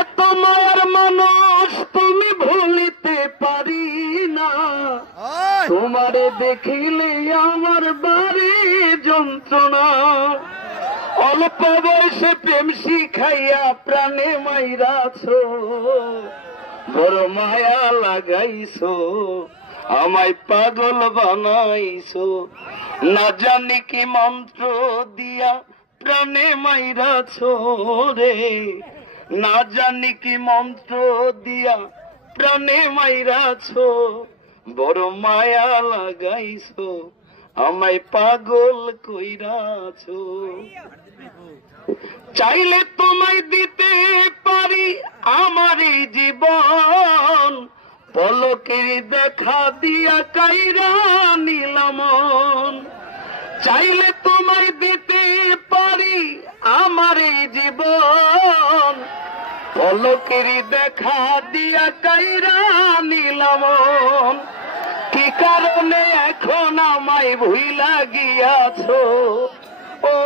এত মায়ার মানুষ তুমি ভুলিতে পারি না, তোমারে দেখিলে আমার বাড়ি যন্ত্রণা। অল্প বয়সে প্রেম শিখাইয়া প্রাণে মাইরাছ, বড় মায়া লাগাইছো, আমায় পাগল বানাইছো। না জানি কি মন্ত্র দিয়া প্রাণে মাইরাছ রে, না জানি কি মন্ত্র দিয়া প্রাণে মাইরাছ, বড় মায়া লাগাইছো, আমায় পাগল কইরাছ। চাইলে তোমায় দিতে পারি আমার এই জীবন, পলকের দেখা দিয়া কাইরা নিলাম। চাইলে তোমায় দিতে পারি আমার এই জীবন, পলকের দেখা দিয়া কাইরা নিলাম। কি কারণে এখন আমায় ভুইলা গিয়াছ, ও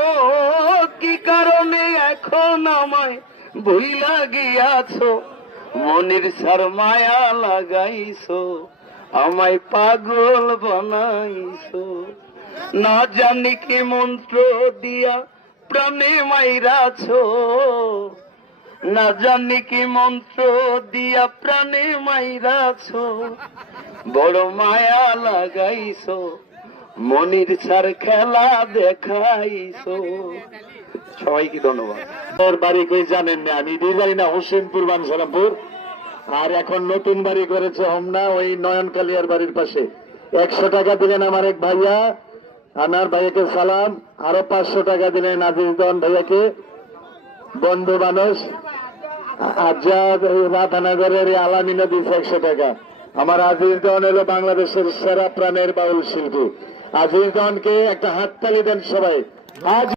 কি কারণে এখন আমায় ভুইলা গিয়াছ। মনের সার মায়া লাগাইছো, আমায় পাগল বানাইছো। না জানি কি মন্ত্র দিয়া প্রাণে মাইরাছ, না জানি কি মন্ত্র দিয়া প্রাণে মাইরাছ, বড় মায়া লাগাইছো, মনির সার খেলা দেখাইছো। সবাইকে ধন্যবাদ। তোর বাড়ি কই জানেন না? আমি দুই বাড়ি না, হোসেনপুর বানসারামপুর। আর এখন নতুন বাড়ি করেছে হোমনা, ওই নয়ন কালিয়ার বাড়ির পাশে। 100 টাকা দিলেন আমার এক ভাইয়া, আমার ভাইয়াকে সালাম। আরো 500 টাকা দিলেন আজিজদন ভাইয়াকে, বন্ধু মানুষ। আজাদ রাধানগরের আলামিনা দিচ্ছে 100 টাকা। আমার আজিজদন হলো বাংলাদেশের সেরা প্রাণের বাউল শিল্পী। আজিজদনকে একটা হাততালি দেন সবাই। আজ